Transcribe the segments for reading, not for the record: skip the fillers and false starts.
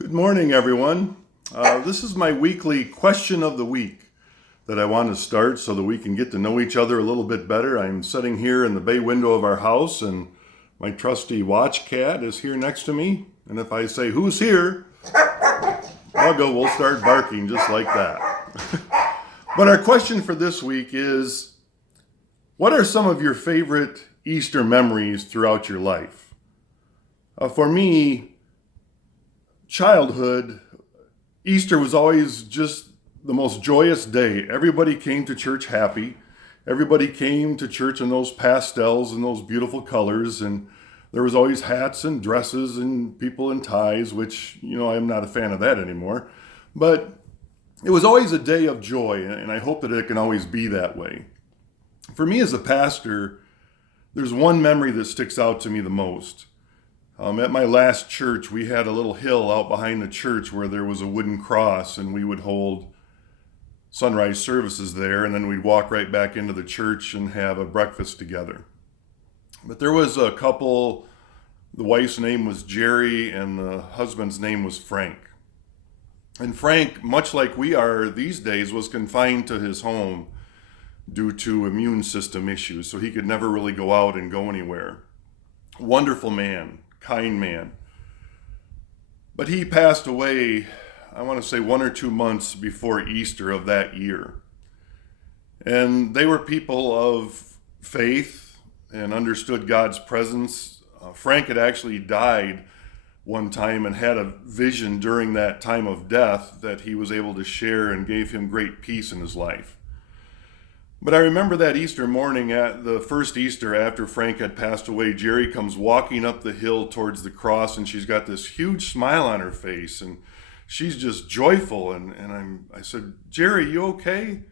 Good morning, everyone. This is my weekly question of the week that I want to start so that we can get to know each other a little bit better. I'm sitting here in the bay window of our house, and my trusty watch cat is here next to me. And if I say, "Who's here?" Mugga will start barking just like that. But our question for this week is, what are some of your favorite Easter memories throughout your life? For me, childhood, Easter was always just the most joyous day. Everybody came to church happy. Everybody came to church in those pastels and those beautiful colors. And there was always hats and dresses and people in ties, which, I'm not a fan of that anymore. But it was always a day of joy, and I hope that it can always be that way. For me as a pastor, there's one memory that sticks out to me the most. At my last church, we had a little hill out behind the church where there was a wooden cross, and we would hold sunrise services there, and then we'd walk right back into the church and have a breakfast together. But there was a couple, the wife's name was Jerry, and the husband's name was Frank. And Frank, much like we are these days, was confined to his home due to immune system issues, so he could never really go out and go anywhere. Wonderful man. Kind man. But he passed away, I want to say 1 or 2 months before Easter of that year. And they were people of faith and understood God's presence. Frank had actually died one time and had a vision during that time of death that he was able to share and gave him great peace in his life. But I remember that Easter morning, at the first Easter after Frank had passed away, Jerry comes walking up the hill towards the cross, and she's got this huge smile on her face, and she's just joyful. And I said, "Jerry, you okay?"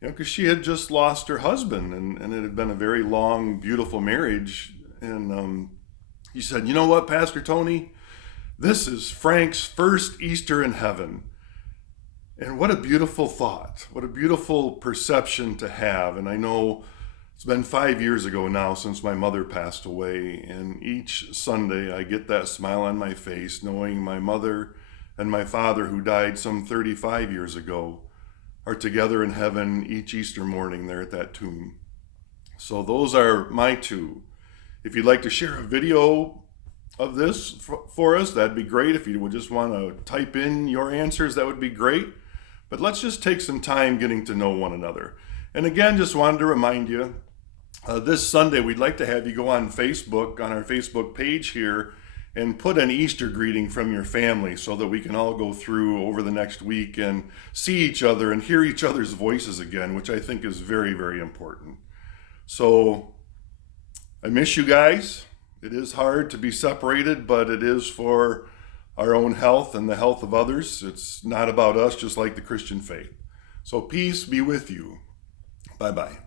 Because she had just lost her husband, and it had been a very long, beautiful marriage. And he said, "You know what, Pastor Tony? This is Frank's first Easter in heaven." And what a beautiful thought, what a beautiful perception to have. And I know it's been 5 years ago now since my mother passed away. And each Sunday I get that smile on my face knowing my mother and my father, who died some 35 years ago, are together in heaven each Easter morning there at that tomb. So those are my two. If you'd like to share a video of this for us, that'd be great. If you would just want to type in your answers, that would be great. But let's just take some time getting to know one another. And again, just wanted to remind you, this Sunday, we'd like to have you go on Facebook, on our Facebook page here, and put an Easter greeting from your family so that we can all go through over the next week and see each other and hear each other's voices again, which I think is very, very important. So I miss you guys. It is hard to be separated, but it is for our own health and the health of others. It's not about us, just like the Christian faith. So peace be with you. Bye-bye.